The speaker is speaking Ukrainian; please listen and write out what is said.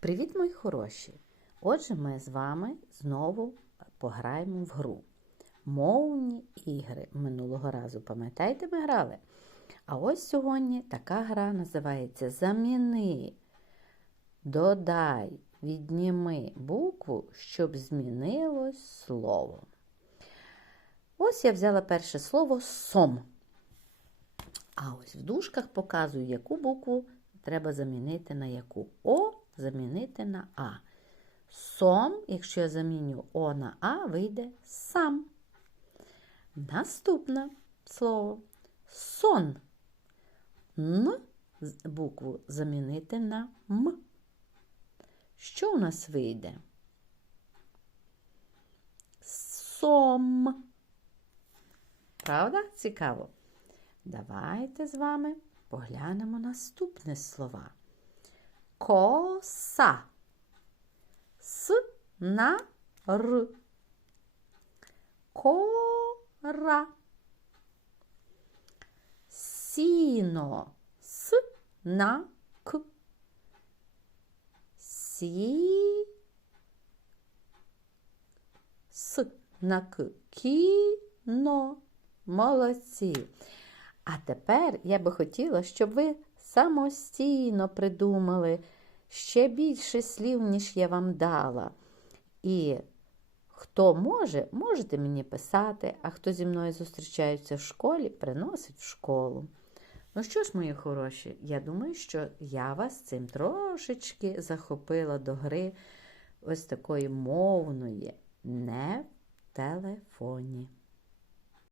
Привіт, мої хороші! Отже, ми з вами знову пограємо в гру. Мовні ігри. Минулого разу, пам'ятаєте, ми грали? А ось сьогодні така гра називається Заміни. Додай, відніми букву, щоб змінилось слово. Ось я взяла перше слово сом. А ось в дужках показую, яку букву треба замінити на яку. О замінити на А. Сом, якщо я заміню О на А, вийде сам. Наступне слово сон. Н букву замінити на М. Що у нас вийде? Сом. Правда? Цікаво. Давайте з вами поглянемо наступне слова. Коса. С на Р. Кора. Сіно. С на К. Сі. С на К. Кіно. Молодці. А тепер я би хотіла, щоб ви самостійно придумали ще більше слів, ніж я вам дала. І хто може, можете мені писати, а хто зі мною зустрічається в школі, приносить в школу. Ну що ж, мої хороші, я думаю, що я вас цим трошечки захопила до гри ось такої мовної, не в телефоні.